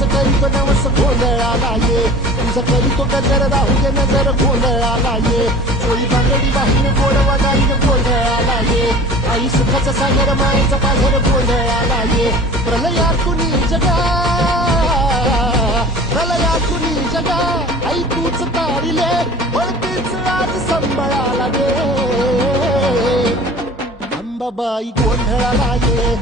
तुझं नवस गोंधळाला ये तुझं करी तो गजर राहू दे नजर गोंधळाला ये चोळी बांगडी वाहिन गोडवा गाईन गोंधळाला ये आई सुखाचा सागर मायेचा पाझर गोंधळाला ये प्रलयातुनी जगा प्रलयातुनी जगा आई तूच तारिले पण तीच आज संभळाला गे अंबाबाई गोंधळाला ये.